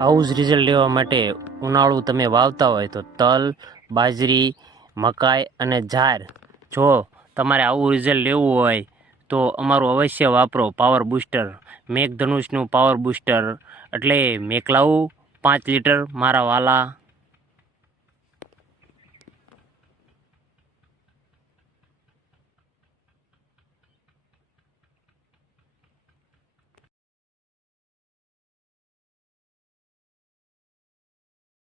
આવું જ રિઝલ્ટ લેવા માટે ઉનાળું તમે વાવતા હોય તો તલ, બાજરી, મકાઈ અને જાર. જો તમારે આવું રિઝલ્ટ લેવું હોય તો અમારું અવશ્ય વાપરો પાવર બૂસ્ટર મેઘધનુષનું પાવર બૂસ્ટર એટલે મેકલાવું પાંચ લીટર મારા વાલા